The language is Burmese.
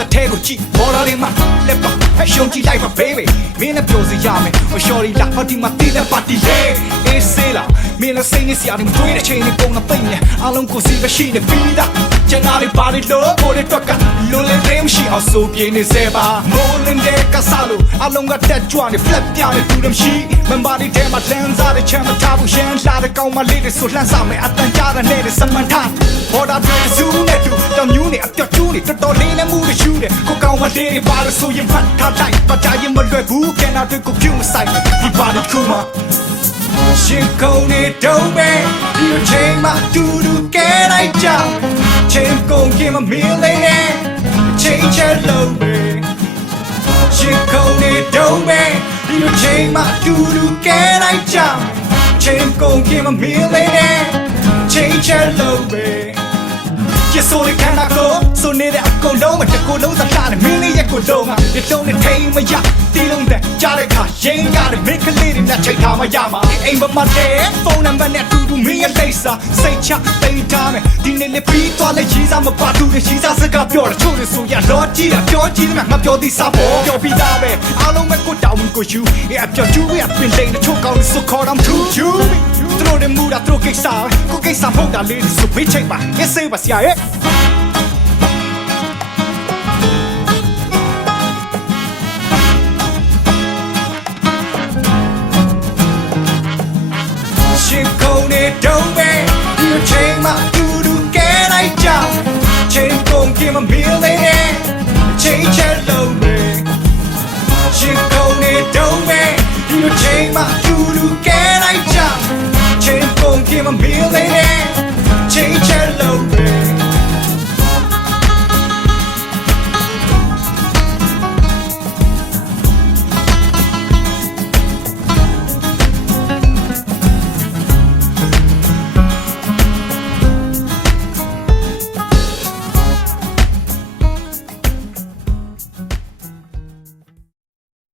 လက်ထဲကိုကြည့်ဘော်ဒါတွေမှာလက်ပါဟဲ့ရှုံကြည့်လိုက်ပါ baby မင်းနဲ့ပြောစီရမယ်ဟော်ရှော်ရီလာဟောဒီမှာတီးတဲ့ပါတီလေအေးစေးလာမင်းလည်းစိတ်နဲ့စရာတွေမတွေးတဲ့ချိန်တွေပုံနဲ့ပိတ်နေအားလုံးကိုစီပဲရှိနေပြီးသားကျန်တာတွေပါလေလို့ကိုတွေတွက်ကလိုလေတဲ့မရှိအောင်စိုးပြေနေစေပါမိုးလင်းတဲ့ကစားလို့အားလုံးကတက်ကြွနေ flap ပြနေသူတို့ရှိမန်ပါတီထဲမှာလမ်းစားတဲ့ချမ်းမထားဘူးရှမ်းလာတဲ့ကောင်းမလေးတွေဆိုလှမ်းစားမယ်အတန်ကြားတဲ့နဲ့စမန်ထားဘော်ဒါတွေဇူးနဲ့တူတောင်ညူးနေအပြောက်ကျူးနေတော်တော်လေးနဲ့မှုတွေယူတယ်ကိုကောင်းမလေးတွေပါလို့ဆိုရင်ဖတ်ထားလိုက်ပတ်ကြရင်မလွယ်ဘူးကဲနာတွေကိုပြုံးမဆိုင်ဒီပါတီခုမှာရှင်ကုန်နေတော့ပဲဒီချိန်မှာတူတူကဲလိုက်ကြချိန်ကုန်ခင်မမင်းလေးနဲ့ချိန်ချက်လုံးပဲရှင်ကုန်နေတော့ပဲဒီချိန်မှာတူတူကဲလိုက်ကြချိန်ကုန်ခင်မမင်းလေးနဲ့ချိန်ချက်လုံးပဲကျဆိုရခန္ဓာကိုဆိုနေတဲ့အကုန်လုံးမတကူလုံးစကားနဲ့မင်းလေးရဲ့ကိုလုံးကဒီလုံးနဲ့ထိန်မရတီးလုံးတဲ့ကြားတဲ့ခါရင်ရတယ်မိကလေးတွေနဲ့ချိန်ထားမရမှာအိမ်မမတဲ့ဖုန်းနံပါတ်နဲ့တူတူမင်းရဲ့လိပ်စာစိတ်ချတိတ်ထားမယ်ဒီနေ့လေးပြီးသွားလဲရေးစားမပါတူတဲ့ရေးစားစကားပြောတယ်ချို့လို့ဆိုရလောကြည့်တာပြောကြည့်တယ်ငါပြောသည်စားဖို့ပြောပြီးသားပဲအားလုံးပဲကိုတောင်းကိုယူအပြောကျူးရပင်လိန်ချို့ကောင်းလို့ဆိုခေါ်တော့သူယူသူတို့တဲ့မူတာသူတို့ကိစ္စကိုကိစ္စဖို့တာလေးဆိုပေးချိန်ပါအစေးပါဆရာရဲ့ရှင်ကုန်နေတော့ပဲဒီချိန်မှာတူတူကဲလိုက်ကြချိန်ကုန်ခင်မမီးလေးနဲ့ချိန်ချက်လုံးပဲရှင်ကုန်နေတော့ပဲဒီချိန်မှာတူတူကဲလိုက်ကြချိန်ကုန်ခင်မမီ